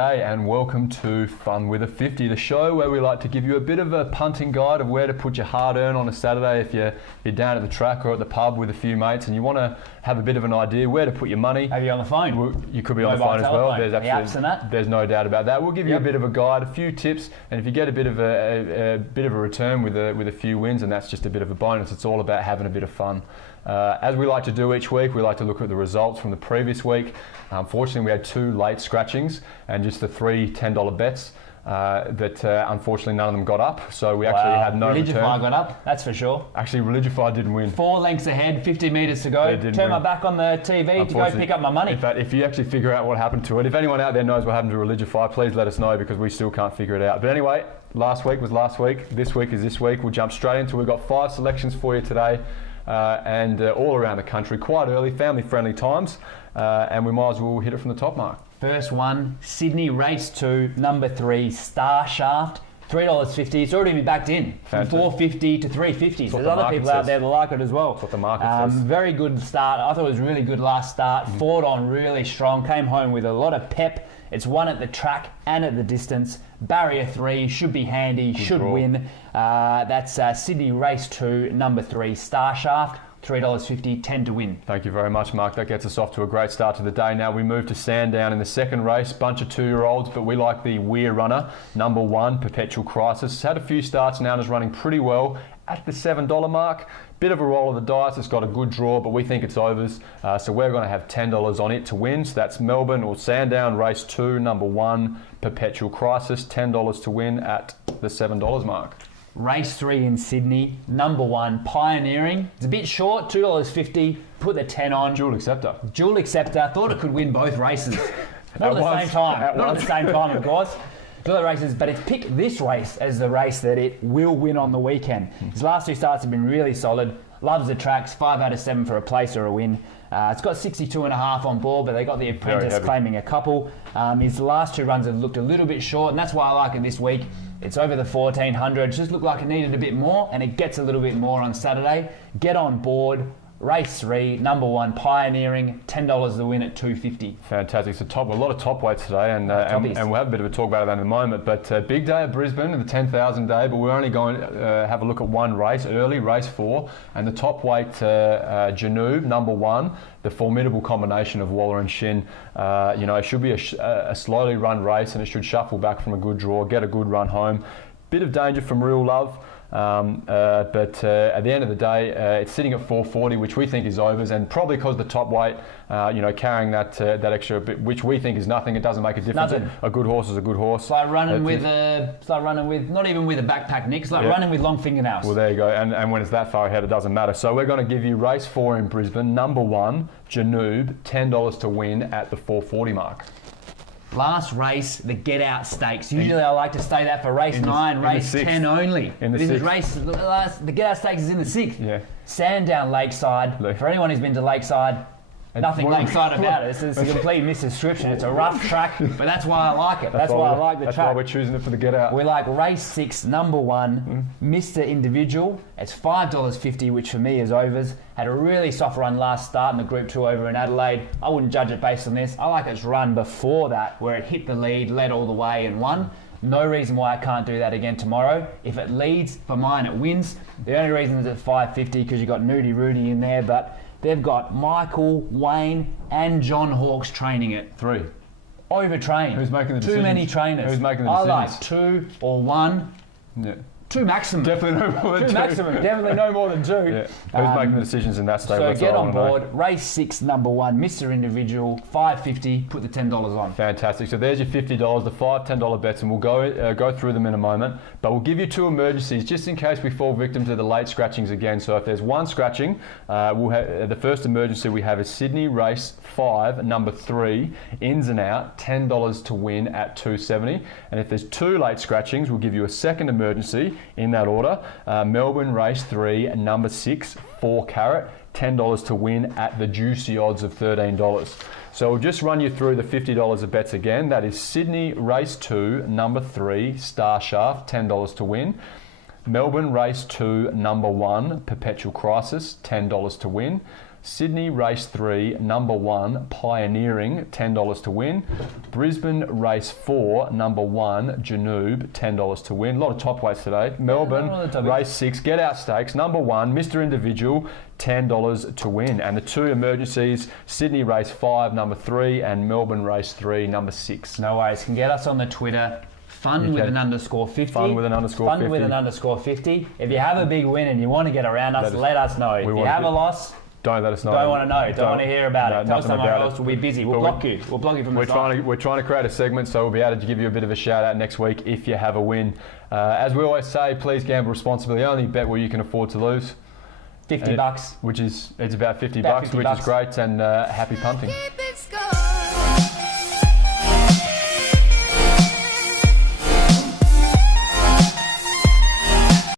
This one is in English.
G'day and welcome to Fun with a 50, the show where we like to give you a bit of a punting guide of where to put your hard-earn on a Saturday if you're down at the track or at the pub with a few mates and you want to have a bit of an idea where to put your money. Maybe on the phone. You could be on the phone as well. There's no doubt about that. We'll give you a bit of a guide, a few tips, and if you get a bit of a return with a few wins, and that's just a bit of a bonus. It's all about having a bit of fun. As we like to do each week, we like to look at the results from the previous week. Unfortunately, we had 2 late scratchings and just the 3 $10 bets that unfortunately none of them got up. So we actually had no return. Religify got up, that's for sure. Actually, Religify didn't win. 4 lengths ahead, 50 metres to go. Turn my back on the TV to go pick up my money. In fact, if you actually figure out what happened to it, if anyone out there knows what happened to Religify, please let us know because we still can't figure it out. But anyway, last week was last week. This week is this week. We'll jump straight into it. We've got 5 selections for you today. And all around the country, quite early, family-friendly times, and we might as well hit it from the top, Mark. First one, Sydney Race 2, number 3, Star Shaft, $3.50. It's already been backed in from $4.50 to $3.50. So there's other people out there that like it as well. That's what the market says. Very good start. I thought it was a really good last start. Fought on really strong. Came home with a lot of pep. It's won at the track and at the distance. Barrier 3 should be handy. Good should draw. Win. That's Sydney Race 2, number 3, Star Shaft. $3.50, 10 to win. Thank you very much, Mark. That gets us off to a great start to the day. Now we move to Sandown in the second race. Bunch of 2-year-olds, but we like the Weir runner, number 1, Perpetual Crisis. It's had a few starts now and is running pretty well at the $7 mark. Bit of a roll of the dice. It's got a good draw, but we think it's overs. So we're going to have $10 on it to win. So that's Melbourne or Sandown Race 2, number 1, Perpetual Crisis. $10 to win at the $7 mark. Race 3 in Sydney, number 1, Pioneering. It's a bit short, $2.50. Put the 10 on. Dual acceptor. Dual acceptor. Thought it could win both races. Not at the same time. Not at the same time, of course. Two other races, but it's picked this race as the race that it will win on the weekend. His last 2 starts have been really solid. Loves the tracks, 5 out of 7 for a place or a win. It's got 62.5 on board, but they got the apprentice claiming a couple. His last 2 runs have looked a little bit short, and that's why I like it this week. It's over the 1400. Just looked like it needed a bit more, and it gets a little bit more on Saturday. Get on board. Race 3, number 1, Pioneering, $10 the win at $2.50. Fantastic. So a lot of top weights today, and we'll have a bit of a talk about that in a moment. But big day at Brisbane, the 10,000 day, but we're only going to have a look at one race early, race 4, and the top weight, Janoob, number 1, the formidable combination of Waller and Shin. It should be a slowly run race, and it should shuffle back from a good draw, get a good run home. Bit of danger from Real Love. But at the end of the day, it's sitting at 440, which we think is overs, and probably because the top weight, carrying that extra bit, which we think is nothing. It doesn't make a difference. Nothing. A good horse is a good horse. It's like running with not even with a backpack, Nick. It's like running with long fingernails. Well, there you go. And when it's that far ahead, it doesn't matter. So we're going to give you race 4 in Brisbane, number 1, Janoob, $10 to win at the 440 mark. Last race, the Get Out Stakes. Usually I like to stay that for race 9, race 10 only. The Get Out Stakes is in the 6th. Yeah. Sandown Lakeside. For anyone who's been to Lakeside, nothing lakeside about it. It's a complete misdescription. It's a rough track, but that's why I like it. That's why I like the track. That's why we're choosing it for the Get Out. We like race 6, number 1, Mr. Individual. It's $5.50, which for me is overs. Had a really soft run last start in the Group 2 over in Adelaide. I wouldn't judge it based on this. I like its run before that, where it hit the lead, led all the way and won. No reason why I can't do that again tomorrow. If it leads, for mine it wins. The only reason is at $5.50 because you've got Nudie Rudy in there, but they've got Michael, Wayne, and John Hawkes training it. 3. Overtrained. Who's making the decisions? Too many trainers. Who's making the decisions? I like 2 or 1. Yeah. 2 maximum. Definitely no more than 2. 2 maximum. Definitely no more than 2. Yeah. Who's making the decisions in that state? So get on board. Race 6, number 1, Mr. Individual, $5.50. Put the $10 on. Fantastic. So there's your $50, the 5 $10 bets, and we'll go through them in a moment. But we'll give you 2 emergencies just in case we fall victim to the late scratchings again. So if there's one scratching, we'll have the first emergency we have is Sydney Race 5, number 3, ins and out, $10 to win at $2.70. And if there's 2 late scratchings, we'll give you a second emergency in that order. Melbourne Race 3, number 6, 4 carat, $10 to win at the juicy odds of $13. So we'll just run you through the $50 of bets again. That is Sydney Race 2, number 3, Star Shaft, $10 to win. Melbourne Race 2, number 1, Perpetual Crisis, $10 to win. Sydney Race 3, number 1, Pioneering, $10 to win. Brisbane Race 4, number 1, Janoob, $10 to win. A lot of top weights today. Melbourne Race 6, Get Out Stakes, number 1, Mr. Individual, $10 to win. And the 2 emergencies, Sydney Race 5, number 3, and Melbourne Race 3, number 6. No worries. Can get us on the Twitter. Fun with an _50. Fun with an _50. If you have a big win and you want to get around us, let us know. If you have a loss, don't let us know. Don't want to know. Don't want to hear about it. Tell someone else. We'll be busy. We'll block you. We'll block you from the site. We're trying to create a segment, so we'll be able to give you a bit of a shout out next week if you have a win. As we always say, please gamble responsibly. Only bet where you can afford to lose. $50, it's about $50, which is great, and happy punting.